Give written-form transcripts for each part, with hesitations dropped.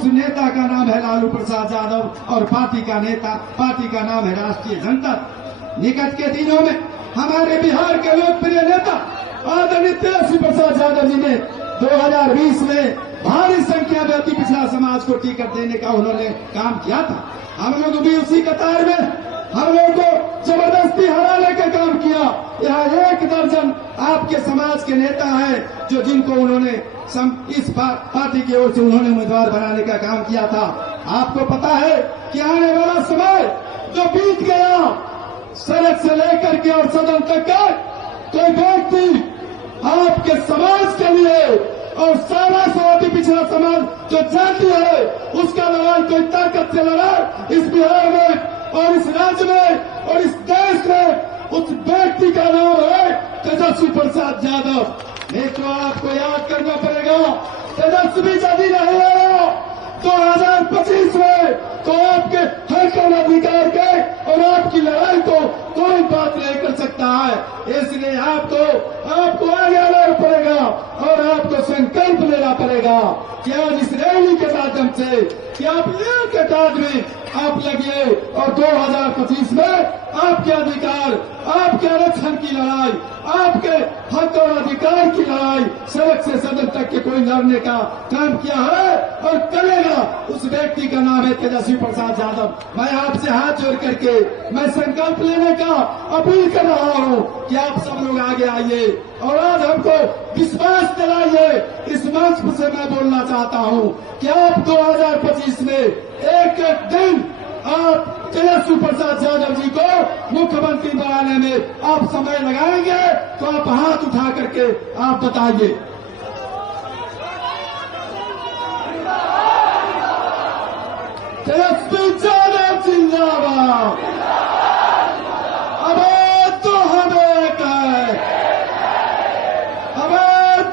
उस नेता का नाम है लालू प्रसाद यादव और पार्टी का नाम है राष्ट्रीय जनता। निकट के दिनों में हमारे बिहार के लोकप्रिय नेता आदरणीय तेजस्वी प्रसाद यादव जी ने 2020 में भारी संख्या में अति पिछड़ा समाज को टिकट देने का उन्होंने काम किया था। हम लोग भी उसी कतार में हम लोगों को जबरदस्ती हराने का काम किया। यहाँ 1 दर्जन आपके समाज के नेता हैं जो जिनको उन्होंने इस पार्टी की ओर से उन्होंने उम्मीदवार बनाने का काम किया था। आपको पता है कि आने वाला समय जो बीत गया, सड़क से लेकर के और सदन तक का कोई व्यक्ति आपके समाज के लिए और सारा अति पिछड़ा समाज जो जाति है उसका लड़ाई कोई ताकत से लड़ा इस बिहार में और इस राज्य में और इस देश में, उस व्यक्ति का नाम है तेजस्वी प्रसाद यादव। नहीं तो आपको याद करना पड़ेगा, तेजस्वी यदि नहीं आया 2025 में तो आपके हक और अधिकार के और आपकी लड़ाई को कोई बात नहीं कर सकता है। इसलिए आपको आगे आना पड़ेगा और आपको संकल्प लेना पड़ेगा कि आज इस रैली के माध्यम से कि आप एक आदमी आप लगिए और 2025 में आपके अधिकार, आपके आरक्षण की लड़ाई, आपके हक और अधिकार की लड़ाई सड़क से सदन तक के कोई लड़ने का काम किया है और करेगा, उस व्यक्ति का नाम है तेजस्वी प्रसाद यादव। मैं आपसे हाथ जोड़ करके मैं संकल्प लेने का अपील कर रहा हूं कि आप सब लोग आगे आइए और आज हमको विश्वास दिलाइए। इस मंच से मैं बोलना चाहता हूं कि आप 2025 में एक दिन आप तेजस्वी प्रसाद यादव जी को मुख्यमंत्री बनाने में आप समय लगाएंगे तो आप हाथ उठा करके आप बताइए। तेजस्वी यादव जिंदाबाद। अब तो हम एक है, अब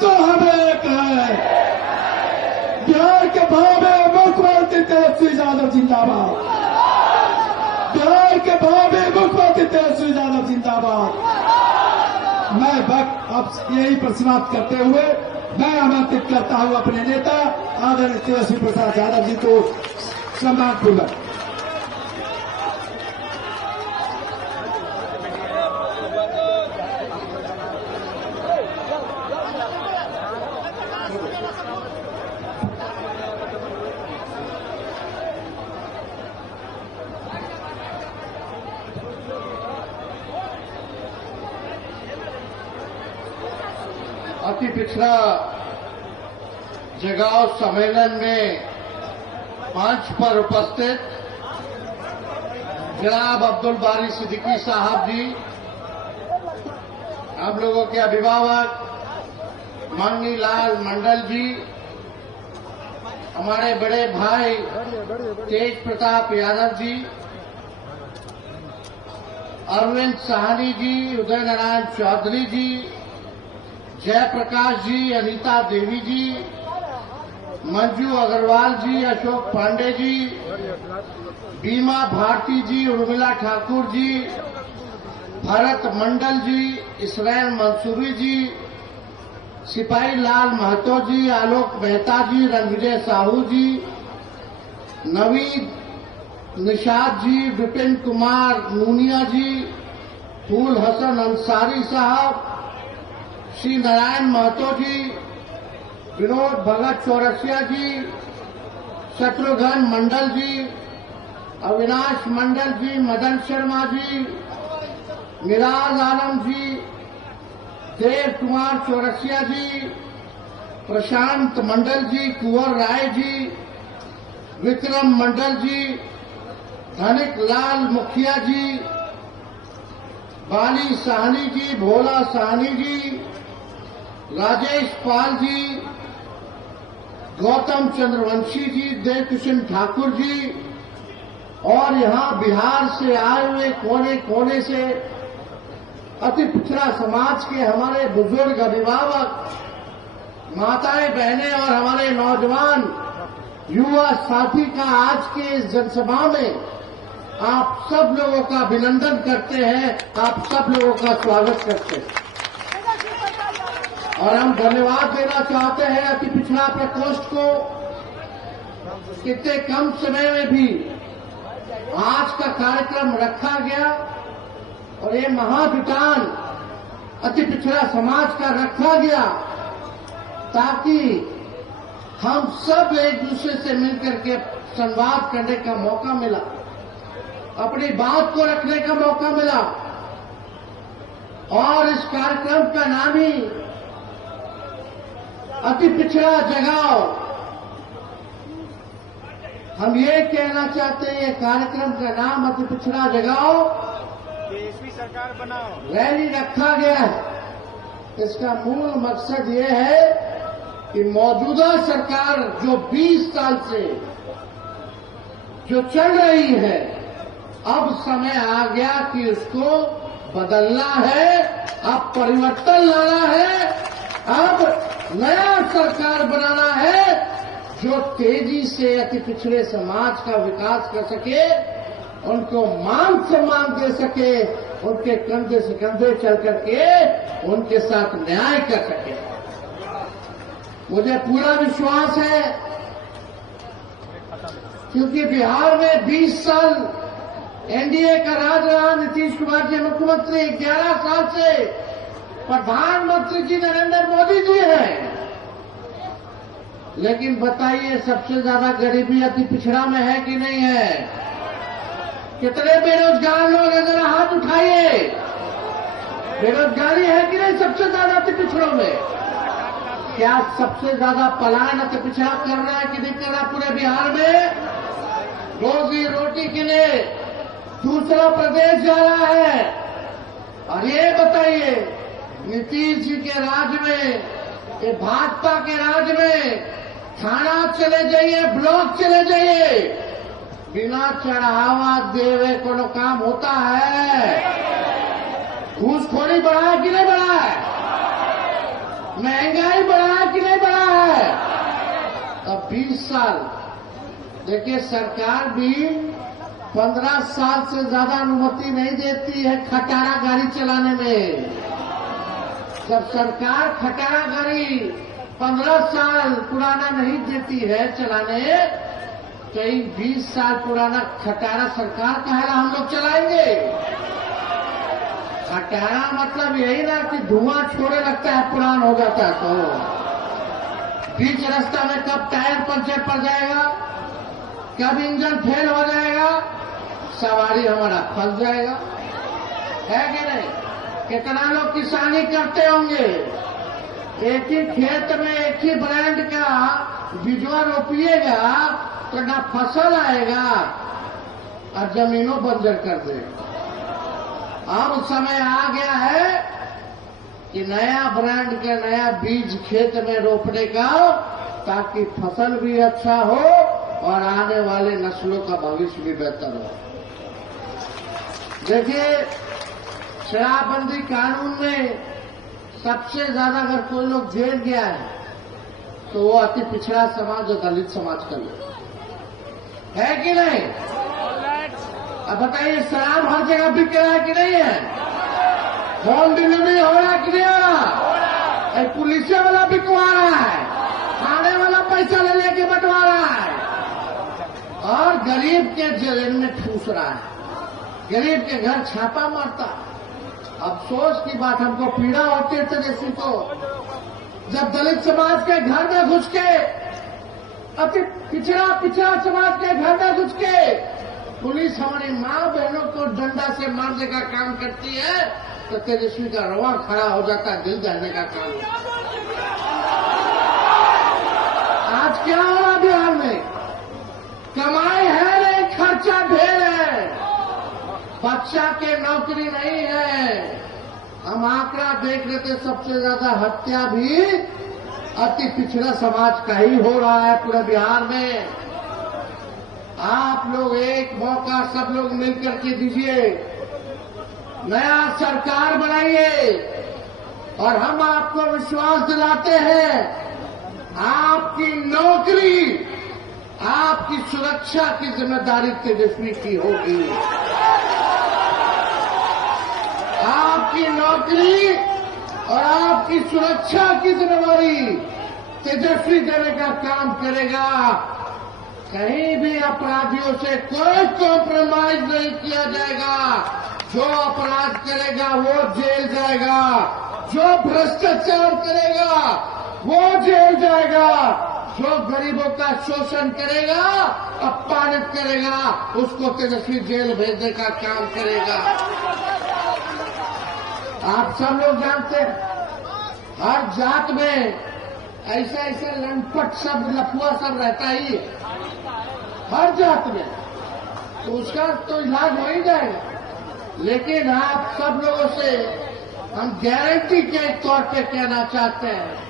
तो हम एक है। बिहार के भावे मुख्यमंत्री तेजस्वी यादव जिंदाबाद। बिहार के भावी मुख्यमंत्री तेजस्वी यादव जिंदाबाद। मैं वक्त अब यही पर समाप्त करते हुए मैं आमंत्रित करता हूं अपने नेता आदरणीय तेजस्वी प्रसाद यादव जी को सम्मानपूर्वक। अति पिछड़ा जगाओ सम्मेलन में मंच पर उपस्थित जनाब अब्दुल बारी सिद्दीकी साहब जी, हम लोगों के अभिभावक मन्नी लाल मंडल जी, हमारे बड़े भाई तेज प्रताप यादव जी, अरविंद साहनी जी, उदय नारायण चौधरी जी, जयप्रकाश जी, अनीता देवी जी, मंजू अग्रवाल जी, अशोक पांडे जी, बीमा भारती जी, उर्मिला ठाकुर जी, भरत मंडल जी, इसराइल मंसूरी जी, सिपाही लाल महतो जी, आलोक मेहता जी, रणविजय साहू जी, नवीद निषाद जी, विपिन कुमार नूनिया जी, फूल हसन अंसारी साहब, श्री नारायण महतो जी, विनोद भगत चौरसिया जी, शत्रुघ्न मंडल जी, अविनाश मंडल जी, मदन शर्मा जी, मिराज आलम जी, देव कुमार चौरसिया जी, प्रशांत मंडल जी, कुंवर राय जी, विक्रम मंडल जी, धनिक लाल मुखिया जी, बाली साहनी जी, भोला साहनी जी, राजेश पाल जी, गौतम चंद्रवंशी जी, देवकिशन ठाकुर जी और यहां बिहार से आए हुए कोने कोने से अति पिछड़ा समाज के हमारे बुजुर्ग अभिभावक, माताएं बहनें और हमारे नौजवान युवा साथी का आज के इस जनसभा में आप सब लोगों का अभिनंदन करते हैं, आप सब लोगों का स्वागत करते हैं और हम धन्यवाद देना चाहते हैं अति पिछड़ा प्रकोष्ठ को, कितने कम समय में भी आज का कार्यक्रम रखा गया और ये महाजुटान अति पिछड़ा समाज का रखा गया ताकि हम सब एक दूसरे से मिलकर के संवाद करने का मौका मिला, अपनी बात को रखने का मौका मिला। और इस कार्यक्रम का नाम ही अति पिछड़ा जगाओ। हम ये कहना चाहते हैं, ये कार्यक्रम का नाम अति पिछड़ा जगाओ, देशवी सरकार बनाओ रैली रखा गया है। इसका मूल मकसद ये है कि मौजूदा सरकार जो 20 साल से जो चल रही है, अब समय आ गया कि उसको बदलना है, अब परिवर्तन लाना है, अब नया सरकार बनाना है जो तेजी से अति पिछड़े समाज का विकास कर सके, उनको मान सम्मान दे सके, उनके कंधे से कंधे चल करके उनके साथ न्याय कर सके। मुझे पूरा विश्वास है क्योंकि बिहार में 20 साल एनडीए का राज रहा, नीतीश कुमार जी मुख्यमंत्री, 11 साल से प्रधानमंत्री जी नरेंद्र मोदी जी हैं। लेकिन बताइए, सबसे ज्यादा गरीबी अति पिछड़ा में है कि नहीं है? कितने बेरोजगार लोग हैं, जरा हाथ उठाइए। बेरोजगारी है कि नहीं सबसे ज्यादा अति पिछड़ों में? क्या सबसे ज्यादा पलायन अति पिछड़ा कर रहा है कि नहीं कर रहा पूरे बिहार में? रोजी रोटी के लिए दूसरा प्रदेश जा रहा है। और ये बताइए, नीतीश जी के राज में, ये भाजपा के राज में थाना चले जाइए, ब्लॉक चले जाइए, बिना चढ़ावा देवे कोनो काम होता है? घूसखोरी बढ़ा है कि नहीं बढ़ा है? महंगाई बढ़ा है कि नहीं बढ़ा है? अब 20 साल देखिए, सरकार भी 15 साल से ज्यादा अनुमति नहीं देती है खटारा गाड़ी चलाने में। जब सरकार खटारा गाड़ी 15 साल पुराना नहीं देती है चलाने, तो 20 साल पुराना खटारा सरकार कहेला हम लोग चलाएंगे? खटारा मतलब यही ना कि धुआं छोड़े लगता है, पुरान हो जाता है तो बीच रास्ता में कब टायर पंचर पड़ जाएगा, कब इंजन फेल हो जाएगा, सवारी हमारा फंस जाएगा, है कि नहीं? कितना लोग किसानी करते होंगे, एक ही खेत में एक ही ब्रांड का बीजवा रोपिएगा तो ना फसल आएगा और जमीनों बंजर कर देगा। अब समय आ गया है कि नया ब्रांड का नया बीज खेत में रोपने का, ताकि फसल भी अच्छा हो और आने वाले नस्लों का भविष्य भी बेहतर हो। देखिए, शराबबंदी कानून में सबसे ज्यादा अगर कोई लोग जेल गया है तो वो अति पिछड़ा समाज और दलित समाज का लोग है कि नहीं? अब बताइए, शराब हर जगह बिक रहा है कि नहीं है? होम डिलीवरी हो रहा है कि नहीं हो रहा? पुलिस वाला बिकवा रहा है, थाने वाला पैसा ले लेके बंटवा रहा है और गरीब के जेल में ठूस रहा है, गरीब के घर छापा मारता है। अफसोस की बात, हमको पीड़ा होती है तेजस्वी को, जब दलित समाज के घर में घुस के, अति पिछड़ा समाज के घर में घुस के पुलिस हमारी माँ बहनों को डंडा से मारने का काम करती है, तो तेजस्वी का रवा खड़ा हो जाता है, दिल दहने का काम। आज क्या हो रहा बिहार में? कमाई है नहीं, खर्चा ढेर है, बच्चा के नौकरी नहीं है। हम आंकड़ा देख रहे थे, सबसे ज्यादा हत्या भी अति पिछड़ा समाज का ही हो रहा है पूरे बिहार में। आप लोग एक मौका सब लोग मिलकर के दीजिए, नया सरकार बनाइए और हम आपको विश्वास दिलाते हैं, आपकी नौकरी, आपकी सुरक्षा की जिम्मेदारी तेजस्वी की होगी। आपकी नौकरी और आपकी सुरक्षा की जिम्मेदारी तेजस्वी देने का काम करेगा। कहीं भी अपराधियों से कोई कॉम्प्रोमाइज नहीं किया जाएगा। जो अपराध करेगा वो जेल जाएगा, जो भ्रष्टाचार करेगा वो जेल जाएगा, जो गरीबों का शोषण करेगा, अपमानित करेगा, उसको तेजस्वी जेल भेजने का काम करेगा। आप सब लोग जानते हैं हर जात में ऐसा ऐसा लंपट सब लफुआ सब रहता ही है, हर जात में, तो उसका तो इलाज हो ही जाएगा। लेकिन आप सब लोगों से हम गारंटी के तौर पे कहना चाहते हैं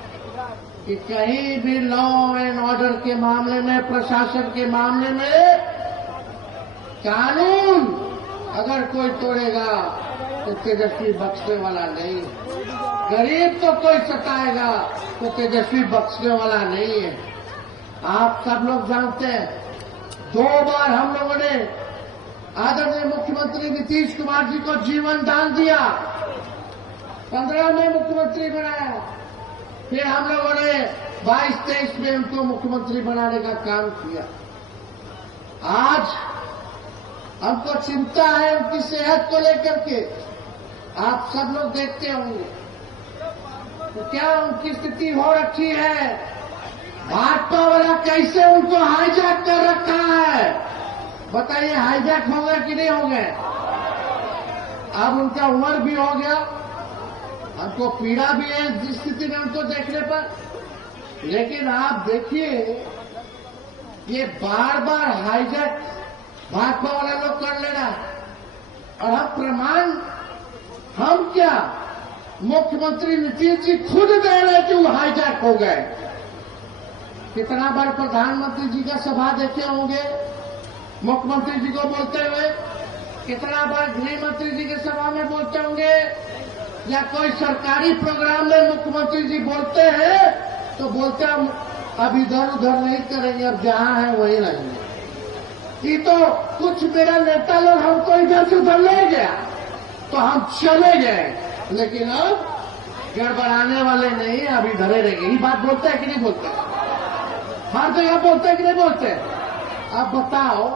कि कहीं भी लॉ एंड ऑर्डर के मामले में, प्रशासन के मामले में कानून अगर कोई तोड़ेगा तो तेजस्वी बख्शने वाला नहीं। गरीब तो कोई सताएगा तो तेजस्वी बख्शने वाला नहीं है। आप सब लोग जानते हैं 2 बार हम लोगों ने आदरणीय मुख्यमंत्री नीतीश कुमार जी को जीवन दान दिया, 15 में मुख्यमंत्री बनाया, फिर हम लोगों ने 22-23 में उनको मुख्यमंत्री बनाने का काम किया। आज हमको चिंता है उनकी सेहत को लेकर के। आप सब लोग देखते होंगे तो क्या उनकी स्थिति हो रखी है, भाजपा वाला कैसे उनको हाईजैक कर रखा है। बताइए हाईजैक हो गए कि नहीं हो गए। अब उनका उम्र भी हो गया, हमको पीड़ा भी है जिस स्थिति में उनको देखने पर। लेकिन आप देखिए ये बार बार हाईजैक भाजपा वाला लोग कर ले रहा है, और हम प्रमाण हम क्या मुख्यमंत्री नीतीश जी खुद दे रहे कि वो हाईजैक हो गए। कितना बार प्रधानमंत्री जी का सभा देखे होंगे मुख्यमंत्री जी को बोलते हुए, कितना बार गृह मंत्री जी के सभा में बोलते होंगे, या कोई सरकारी प्रोग्राम में मुख्यमंत्री जी बोलते हैं तो बोलते हम अब इधर उधर नहीं करेंगे, अब जहां है वहीं रहेंगे। ये तो कुछ मेरा नेता लोग हमको इधर से उधर ले गया तो हम चले गए, लेकिन अब गड़बड़ाने वाले नहीं, अब इधर ही रहेंगे। ये बात बोलते हैं कि नहीं बोलते? हर जगह बोलते हैं कि नहीं बोलते? अब बताओ,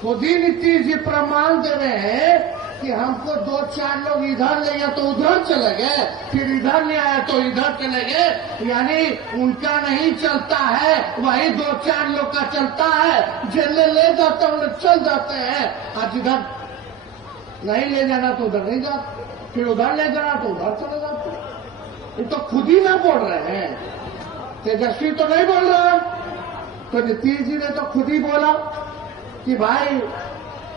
खुद ही नीतीश जी प्रमाण दे रहे हैं कि हमको 2-4 लोग इधर ले गए तो उधर चले गए, फिर इधर ले आए तो इधर चले गए। यानी उनका नहीं चलता है, वही 2-4 लोग का चलता है। जेल ले जाते हैं उन्हें चल जाते हैं, आज इधर नहीं ले जाना तो उधर नहीं जाते, फिर उधर ले जाना तो उधर चले जाते। ये तो खुद ही ना बोल रहे हैं, तेजस्वी तो नहीं बोल रहा है। तो नीतीश जी ने तो खुद ही बोला कि भाई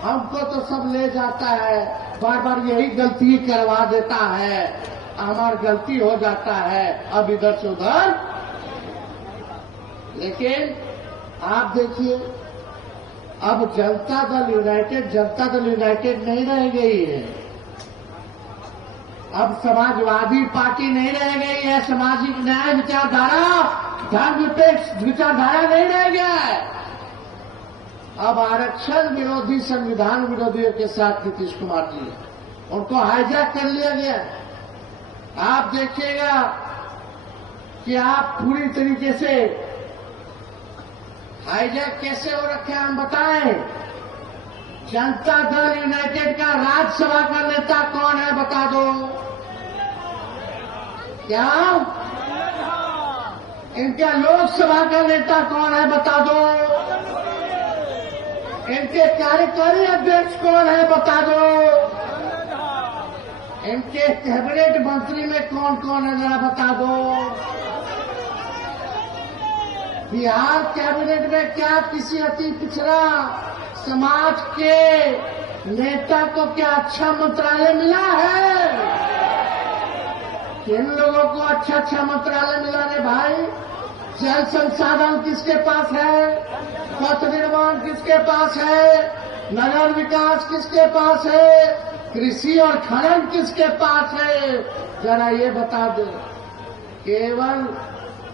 हमको तो सब ले जाता है, बार बार यही गलती करवा देता है, हमारी गलती हो जाता है, अब इधर से उधर। लेकिन आप देखिए अब जनता दल यूनाइटेड नहीं रह गई है। अब समाजवादी पार्टी नहीं रह गई है, सामाजिक न्याय विचारधारा, धर्म निरपेक्ष विचारधारा नहीं रह गया है। अब आरक्षण विरोधी, संविधान विरोधियों के साथ नीतीश कुमार जी है, उनको हाईजैक कर लिया गया। आप देखिएगा कि आप पूरी तरीके से हाईजैक कैसे हो रखे हैं हम बताएं। जनता दल यूनाइटेड का राज्यसभा का नेता कौन है बता दो। क्या इनका लोकसभा का नेता कौन है बता दो। इनके कार्यकारी अध्यक्ष कौन है बता दो। इनके कैबिनेट मंत्री में कौन कौन है जरा बता दो। बिहार कैबिनेट में क्या किसी अति पिछड़ा समाज के नेता को क्या अच्छा मंत्रालय मिला है? किन लोगों को अच्छा अच्छा मंत्रालय मिला रे भाई? जल संसाधन किसके पास है? पथ निर्माण किसके पास है? नगर विकास किसके पास है? कृषि और खनन किसके पास है? जरा ये बता दो। केवल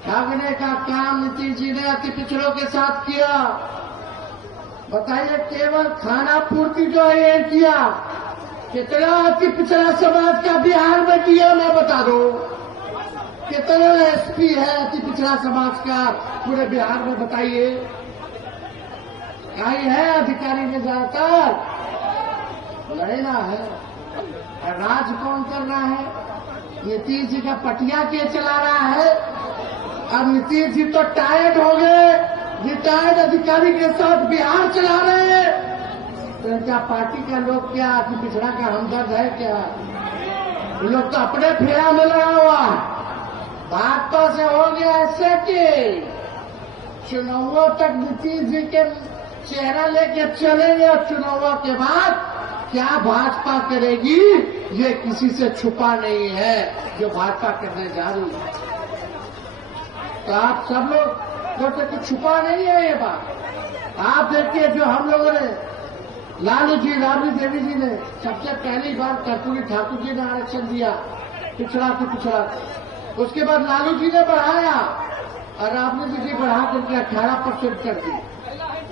ठगने का काम नीतीश जी ने अति पिछड़ों के साथ किया। बताइए, केवल खाना पूर्ति जो है ये किया। कितना अति पिछड़ा समाज का बिहार में किया मैं बता दो। कितना एसपी है अति पिछड़ा समाज का पूरे बिहार में बताइए। कहीं है अधिकारी में ज्यादातर नहीं ना है। राज कौन कर रहा है? नीतीश जी का पटिया के चला रहा है। अब नीतीश जी तो टायर्ड हो गए, रिटायर्ड अधिकारी के साथ बिहार चला रहे हैं। तो क्या पार्टी का लोग क्या कि पिछड़ा का हमदर्द है क्या? ये लोग तो अपने फेरा में लगा हुआ है। भाजपा से हो गया ऐसे कि चुनावों तक नीतीश जी के चेहरा लेके चलेंगे और चुनावों के बाद क्या भाजपा करेगी ये किसी से छुपा नहीं है जो भाजपा करने जा रही है। तो आप सब लोग बोलते कि छुपा नहीं है ये बात। आप देखिए जो हम लोगों ने लालू जी राबड़ी देवी जी ने सबसे पहली बार कर्पूरी ठाकुर जी ने आरक्षण दिया पिछड़ा से पिछड़ा। उसके बाद लालू जी ने बढ़ाया और राबड़ी जी बढ़ा करके 18% कर दी।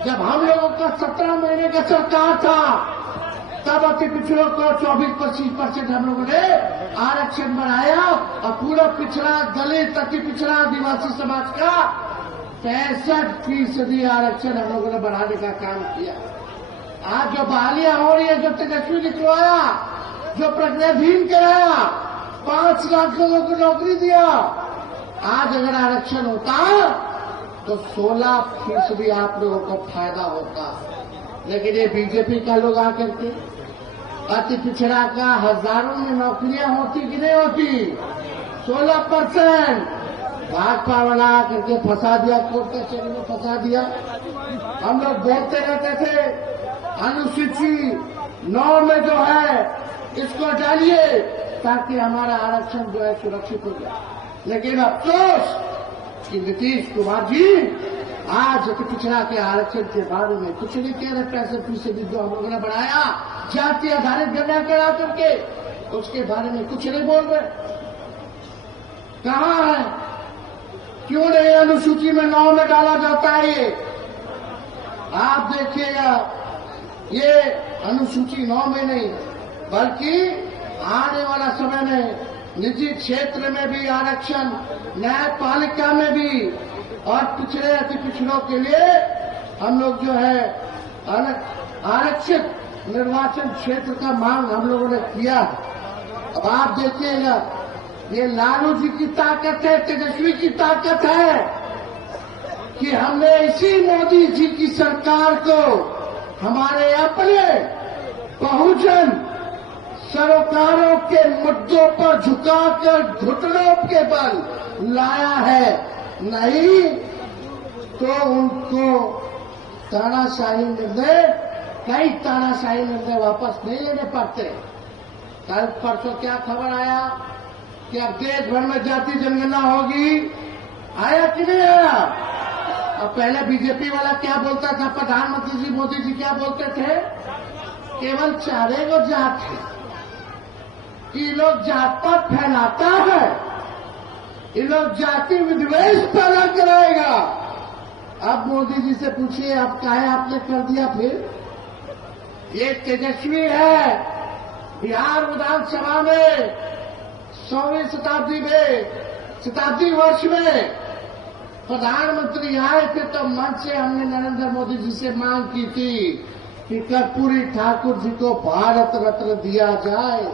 जब हम लोगों का 17 महीने का सरकार था तब अति पिछड़ों को 24-25% हम लोगों ने आरक्षण बढ़ाया और पूरा पिछड़ा दलित अति पिछड़ा आदिवासी समाज का 65% आरक्षण हम लोगों ने बढ़ाने का काम किया। आज जो बहालियां हो रही है, जो तेजस्वी निकलवाया, जो प्रज्ञाधीन कराया, 5 लाख लोगों को नौकरी दिया, आज अगर आरक्षण होता तो 16% आप लोगों को फायदा होता। लेकिन ये बीजेपी का लोग आकर के अति पिछड़ा का हजारों में नौकरियां होती कि नहीं होती? 16% भाजपा वाला करके फंसा दिया, कोर्ट कचहरी में फंसा दिया। हम लोग बोलते रहते थे अनुसूची 9 में जो है इसको डालिए ताकि हमारा आरक्षण जो है सुरक्षित हो जाए। लेकिन अफसोस कि नीतीश कुमार जी आज पिछड़ा के आरक्षण के बारे में कुछ नहीं कह रहे। 65% जो हम लोगों ने बढ़ाया जाति आधारित गणना करा करके उसके बारे में कुछ नहीं बोल रहे। कहाँ है? क्यों नहीं अनुसूची में 9 में डाला जाता है? ये आप देखिएगा, ये अनुसूची 9 में नहीं बल्कि आने वाला समय में निजी क्षेत्र में भी आरक्षण, न्यायपालिका में भी और पिछड़े अति पिछड़ों के लिए हम लोग जो है आरक्षित निर्वाचन क्षेत्र का मांग हम लोगों ने किया। अब आप देखिएगा, ये लालू जी की ताकत है, तेजस्वी की ताकत है कि हमने इसी मोदी जी की सरकार को हमारे अपने बहुजन सरोकारों के मुद्दों पर झुकाकर घुटनों के बल लाया है। नहीं तो उनको तानाशाही निर्णय, कई तानाशाही निर्णय वापस नहीं लेने पड़ते। कल परसों क्या खबर आया कि अब देश भर में जाति जनगणना होगी, आया कि नहीं आया? अब पहले बीजेपी वाला क्या बोलता था, प्रधानमंत्री जी मोदी जी क्या बोलते थे? केवल 4 गो जात है, ये लोग जात पात फैलाता है, ये लोग जाति विद्वेष पैदा कराएगा। अब मोदी जी से पूछिए आप काहे आपने कर दिया? फिर ये तेजस्वी है, बिहार विधानसभा में 100वीं शताब्दी वर्ष में प्रधानमंत्री आए थे तो मंच से हमने नरेंद्र मोदी जी से मांग की थी कि कर्पूरी ठाकुर जी को भारत रत्न दिया जाए।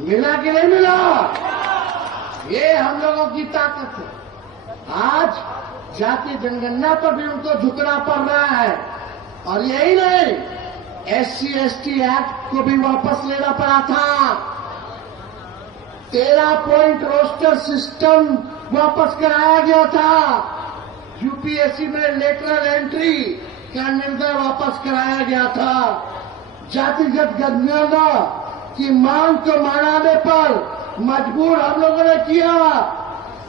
मिला कि नहीं मिला? ये हम लोगों की ताकत है। आज जाति जनगणना पर भी उनको झुकना पड़ रहा है। और यही नहीं, SC/ST एक्ट को भी वापस लेना पड़ा था। 13 पॉइंट रोस्टर सिस्टम वापस कराया गया था। यूपीएससी में लेटरल एंट्री का निर्णय वापस कराया गया था। जातिगत जनगणना की मांग को मनाने पर मजबूर हम लोगों ने किया।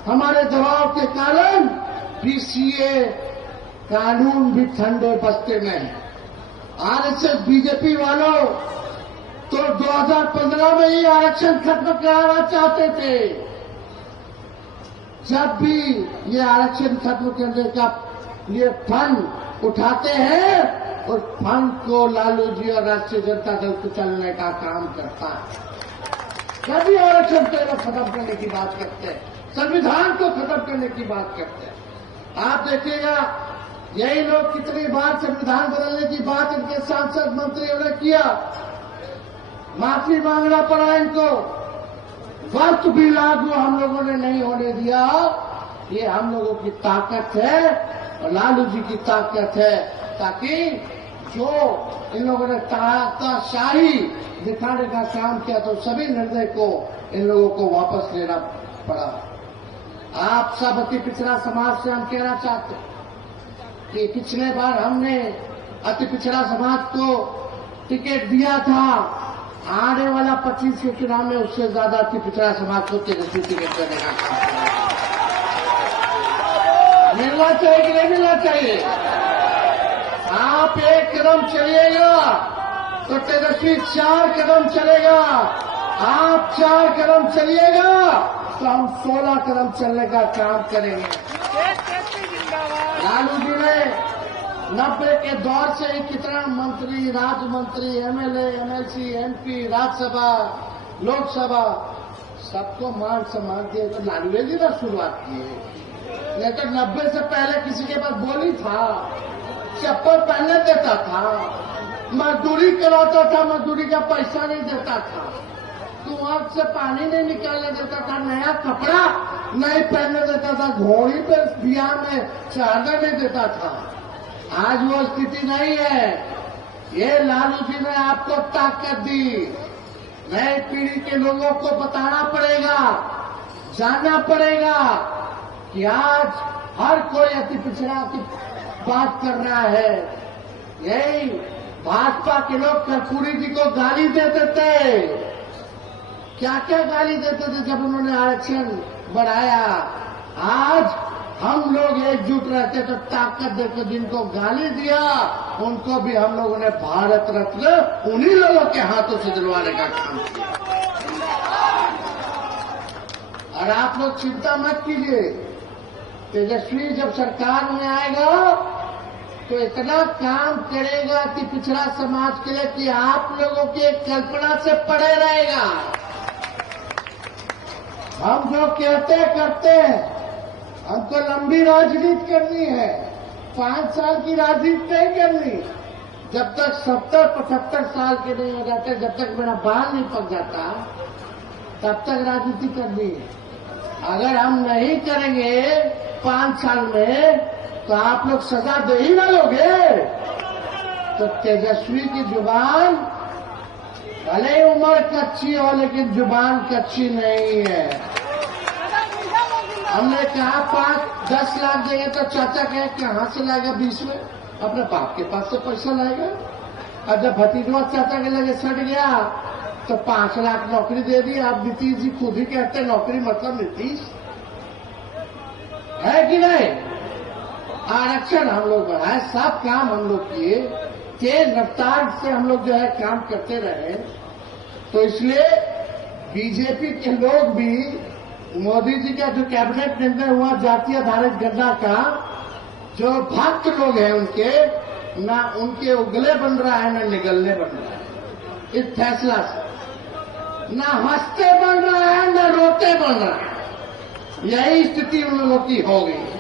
हमारे दबाव के कारण PCA कानून भी ठंडे बस्ते में है। आरएसएस बीजेपी वालों तो 2015 में ही आरक्षण खत्म कराना चाहते थे। जब भी ये आरक्षण खत्म करने का ये फंड उठाते हैं, उस फंड को लालू जी और राष्ट्रीय जनता दल कुचलने का काम करता है। कभी आरक्षण को खत्म करने की बात करते हैं, संविधान को खत्म करने की बात करते हैं। आप देखिएगा यही लोग कितनी बार संविधान बदलने की बात इनके सांसद मंत्रियों ने किया, माफी मांगना पड़ा इनको, वक्त भी लागू हम लोगों ने नहीं होने दिया। ये हम लोगों की ताकत है और लालू जी की ताकत है, ताकि जो इन लोगों ने तानाशाही दिखाने का काम किया तो सभी निर्णय को इन लोगों को वापस लेना पड़ा। आप सब अति पिछड़ा समाज से हम कहना चाहते हैं कि पिछले बार हमने अति पिछड़ा समाज को टिकट दिया था, आने वाला 25 के चुनाव में उससे ज्यादा अति पिछड़ा समाज को तेजस्वी टिकट देने का काम करेगा। मिलना चाहिए कि नहीं मिलना चाहिए? आप एक कदम चलिएगा तो तेजस्वी 4 कदम चलेगा, आप 4 कदम चलिएगा तो हम 16 कदम चलने का काम करेंगे। लालू जी ने 90 के दौर से ही कितना मंत्री, राज्य मंत्री, MLA, MLC, MP, Rajya Sabha, Lok Sabha सबको मान सम्मान दिए तो लालू जी ने शुरुआत की है। लेकिन 90 से पहले किसी के पास बोली था, चप्पल पहनने देता था, मजदूरी कराता था, मजदूरी का पैसा नहीं देता था, कुआं से पानी नहीं निकालने देता था, नया कपड़ा नहीं पहनने देता था, घोड़ी पे बिहार में चढ़ने नहीं देता था। आज वो स्थिति नहीं है। ये लालू जी ने आपको ताकत दी। नई पीढ़ी के लोगों को बताना पड़ेगा, जानना पड़ेगा कि आज हर कोई अति पिछड़ा की बात कर रहा है। यही भाजपा के लोग कर्पूरी जी को गाली देते थे, क्या क्या गाली देते थे जब उन्होंने आरक्षण बढ़ाया। आज हम लोग एकजुट रहते तो ताकत देकर जिनको गाली दिया उनको भी हम लोगों ने भारत रत्न उन्हीं लोगों के हाथों से दिलवाने का काम किया। और आप लोग चिंता मत कीजिए, तेजस्वी जब सरकार में आएगा तो इतना काम करेगा अति पिछड़ा समाज के लिए कि आप लोगों की कल्पना से परे रहेगा। हम जो कहते करते हैं, हमको लंबी राजनीति करनी है, 5 साल की राजनीति नहीं करनी। जब तक 70-75 साल के नहीं हो जाते, जब तक मेरा बाल नहीं पक जाता, तब तक राजनीति करनी है। अगर हम नहीं करेंगे 5 साल में तो आप लोग सजा दे ही ना लोगे। तो तेजस्वी की जुबान भले ही उम्र कच्ची हो लेकिन जुबान कच्ची नहीं है। हमने कहा 5-10 लाख देंगे तो चाचा कहे कहां से लाएगा 20 में, अपने बाप के पास से पैसा लाएगा। और जब भतीजवा चाचा के लगे सट गया तो 5 लाख नौकरी दे दी। अब नीतीश जी खुद ही कहते हैं नौकरी मतलब नीतीश है कि नहीं। आरक्षण हम लोग बढ़ाए, सब काम हम लोग किए, तेज रफ्तार से हम लोग जो है काम करते रहे। तो इसलिए बीजेपी के लोग भी मोदी जी का जो कैबिनेट निर्णय हुआ जातीय आधारित गणना का, जो भक्त लोग हैं उनके ना उनके उगले बन रहा है ना निगलने बन रहा है इस फैसला से, ना हंसते बन रहा है ना रोते बन रहा है। यही स्थिति उन लोगों की हो गई।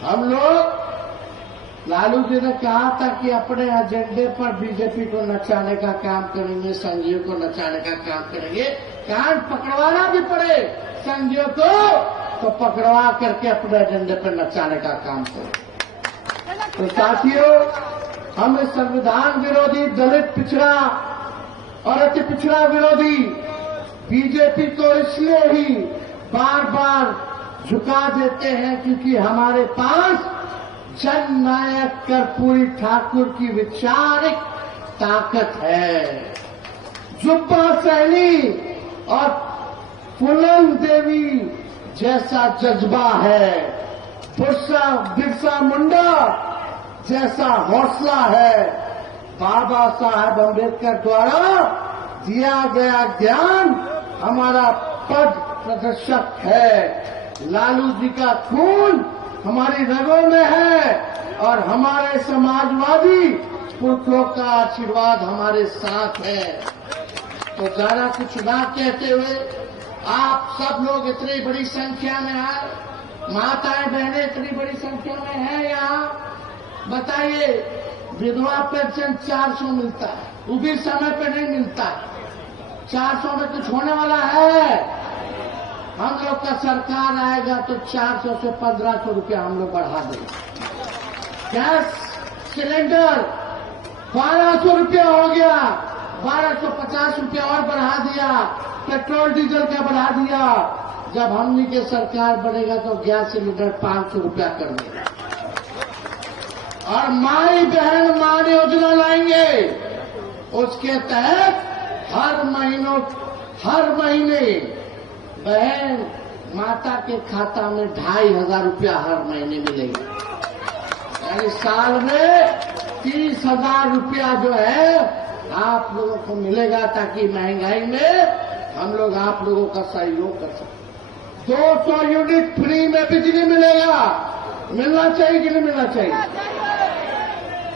हम लोग लालू जी ने कहा था कि अपने एजेंडे पर बीजेपी को नचाने का काम करेंगे, संघियों को नचाने का काम करेंगे। कान पकड़वाना भी पड़े संघियों को तो पकड़वा करके अपने एजेंडे पर नचाने का काम करें। तो साथियों, हम इस संविधान विरोधी, दलित पिछड़ा और अति पिछड़ा विरोधी बीजेपी को इसलिए ही बार बार झुका देते हैं क्योंकि हमारे पास जननायक कर्पूरी ठाकुर की वैचारिक ताकत है। जुब्बा सहनी और फूलन देवी जैसा जज्बा है, बिरसा मुंडा जैसा हौसला है, बाबा साहब अम्बेडकर द्वारा दिया गया ज्ञान हमारा पद प्रदर्शक है। लालू जी का खून हमारी रगों में है और हमारे समाजवादी पुरखों का आशीर्वाद हमारे साथ है। तो ज्यादा कुछ ना कहते हुए आप सब लोग इतनी बड़ी संख्या में आए, माताएं बहनें इतनी बड़ी संख्या में हैं यहाँ, बताइए, विधवा पेंशन 400 मिलता है, वो भी समय पे नहीं मिलता। 400 में कुछ होने वाला है? हम लोग का सरकार आएगा तो 400 से 1500 रुपया हम लोग बढ़ा देंगे। गैस सिलेंडर 1200 रुपया हो गया, 1250 रुपया और बढ़ा दिया। पेट्रोल डीजल का बढ़ा दिया। जब हमनी के सरकार बनेगा तो गैस सिलेंडर 500 रुपया कर देगा। और माई बहन मान योजना लाएंगे, उसके तहत हर महीने बहन माता के खाता में 2500 रुपया हर महीने मिलेगा। यानी साल में 30,000 रुपया जो है आप लोगों को मिलेगा, ताकि महंगाई में हम लोग आप लोगों का सहयोग कर सकें। 200 यूनिट फ्री में बिजली मिलेगा। मिलना चाहिए कि नहीं मिलना चाहिए?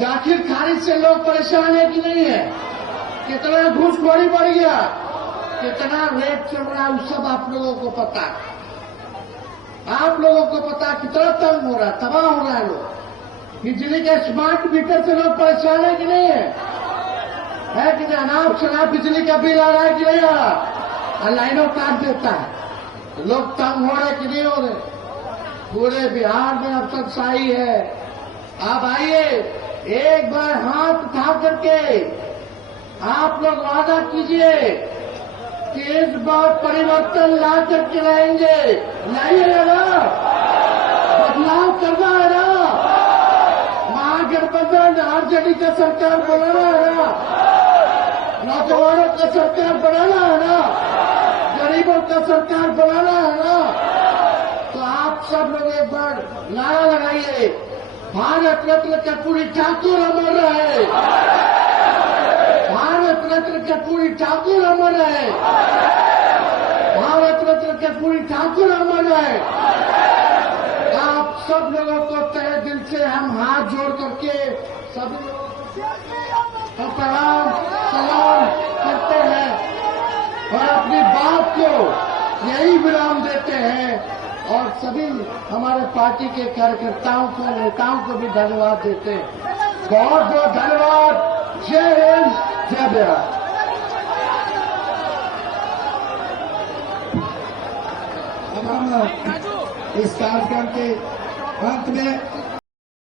आखिर खारिज से लोग परेशान है कि नहीं है? कितना घूसखोरी बढ़ गया, कितना रेट चल रहा है, सब आप लोगों को पता है। आप लोगों को पता कितना तंग हो रहा है, तबाह हो रहा है लोग। बिजली के स्मार्ट मीटर से लोग परेशान है कि नहीं है? कि नहीं? अनाप शनाप बिजली का बिल आ रहा है कि नहीं आ रहा? लाइनों काट देता है। लोग तंग हो रहे कि नहीं हो रहे? पूरे बिहार में अफसरशाही है। आप आइए, एक बार हाथ उठा करके आप लोग वादा कीजिए कि इस बार परिवर्तन ला करके रहेंगे। लाइएगा ना? बदलाव करना है ना? महागठबंधन आरजेडी का सरकार बनाना है ना? नौजवानों का सरकार बनाना है ना? गरीबों का सरकार बनाना है ना? तो आप सब लोग एक बार नारा लगाइए, भारत रत्न कर्पूरी ठाकुर अमर रहे, भारत रत्न कर्पूरी ठाकुर अमर रहे, भारत रत्न कर्पूरी ठाकुर अमर रहे। आप सब लोगों को तहे दिल से हम हाथ जोड़ करके सभी लोगों को प्रणाम सलाम करते हैं और अपनी बात को यही विराम देते हैं। और सभी हमारे पार्टी के कार्यकर्ताओं को, नेताओं को भी धन्यवाद देते हैं। बहुत बहुत धन्यवाद। जय हिंद, जय बिहार। अब हम इस कार्यक्रम के अंत में